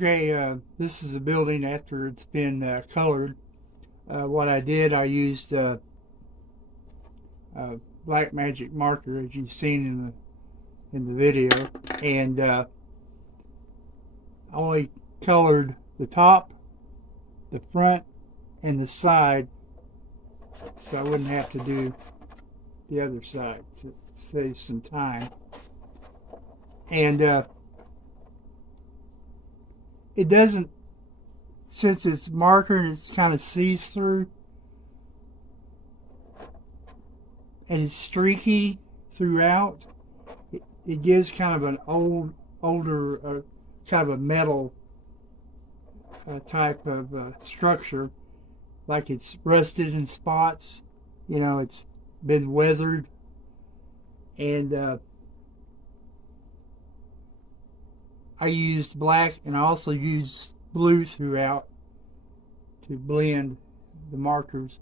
Okay, this is the building after it's been colored. What I did, I used black magic marker, as you've seen in the video, and I only colored the top, the front, and the side, so I wouldn't have to do the other side to save some time. And it doesn't, since it's marker and it's kind of sees through and it's streaky throughout, it gives kind of an older kind of a metal type of structure, like it's rusted in spots. You know, it's been weathered. And I used black, and I also used blue throughout to blend the markers.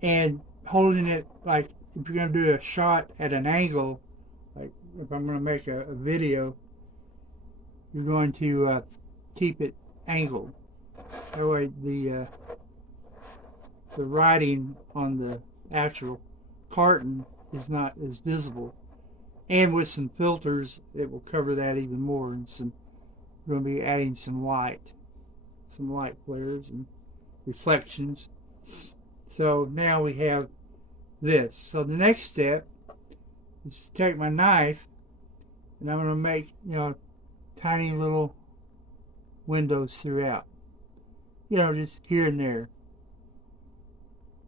And holding it, like if you're going to do a shot at an angle, like if I'm going to make a video, you're going to keep it angled. That way the writing on the actual carton is not as visible. And with some filters, it will cover that even more. And we're going to be adding some light flares and reflections. So now we have this. So the next step is to take my knife, and I'm going to make, tiny little windows throughout. Just here and there,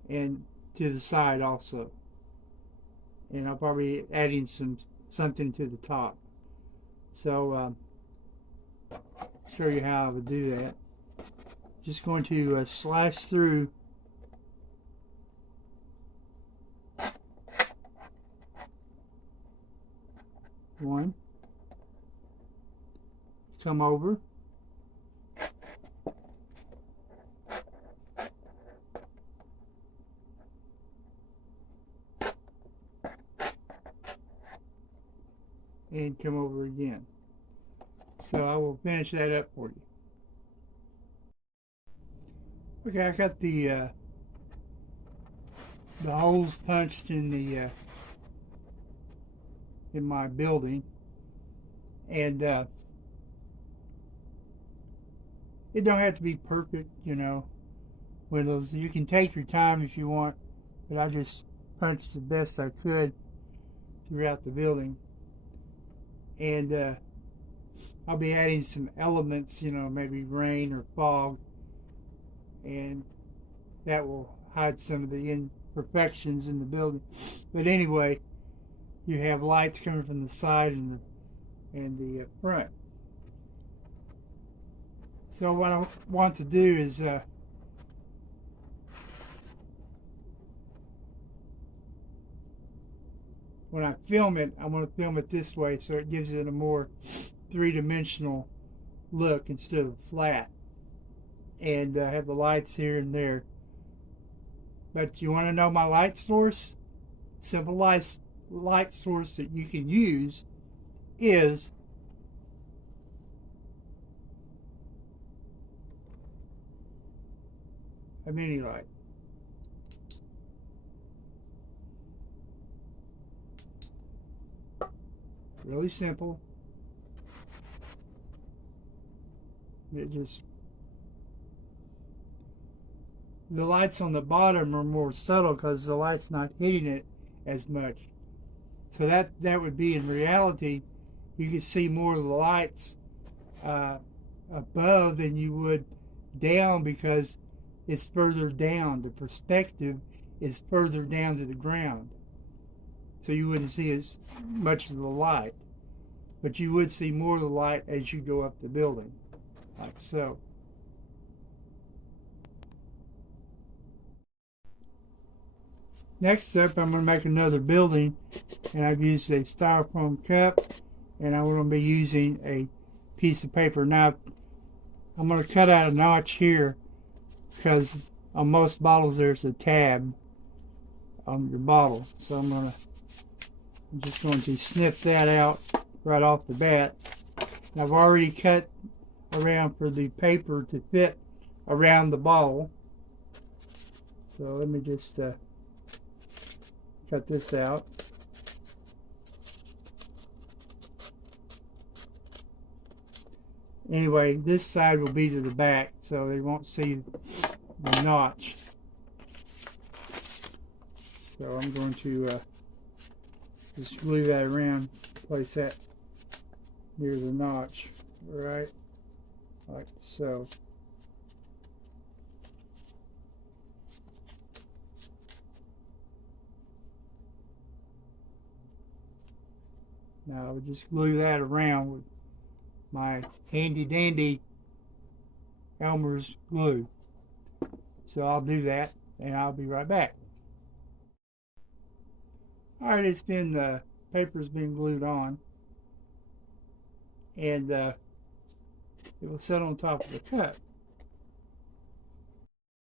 and to the side also. And I'll probably adding something to the top. So show you how I would do that. Just going to slice through one, come over, and come over again. So I will finish that up for you. Okay, I got the holes punched in in my building, and it don't have to be perfect, windows. You can take your time if you want, but I just punched the best I could throughout the building. And I'll be adding some elements, maybe rain or fog, and that will hide some of the imperfections in the building. But anyway, you have lights coming from the side and the front. So what I want to do is when I film it, I want to film it this way so it gives it a more three-dimensional look instead of flat. And have the lights here and there. But you want to know my light source? Simple light source that you can use is a mini light. Really simple. The lights on the bottom are more subtle because the light's not hitting it as much. So that would be, in reality, you could see more of the lights above than you would down, because it's further down. The perspective is further down to the ground. So you wouldn't see as much of the light. But you would see more of the light as you go up the building, like so. Next up, I'm going to make another building, and I've used a styrofoam cup, and I'm going to be using a piece of paper. Now, I'm going to cut out a notch here, because on most bottles there's a tab on your bottle. So I'm just going to snip that out right off the bat. And I've already cut around for the paper to fit around the ball. So let me just cut this out. Anyway, this side will be to the back, so they won't see the notch. So I'm going to just glue that around, place that near the notch, right, like so. Now I'll just glue that around with my handy dandy Elmer's glue. So I'll do that and I'll be right back. Alright, the paper's been glued on, and it will sit on top of the cup.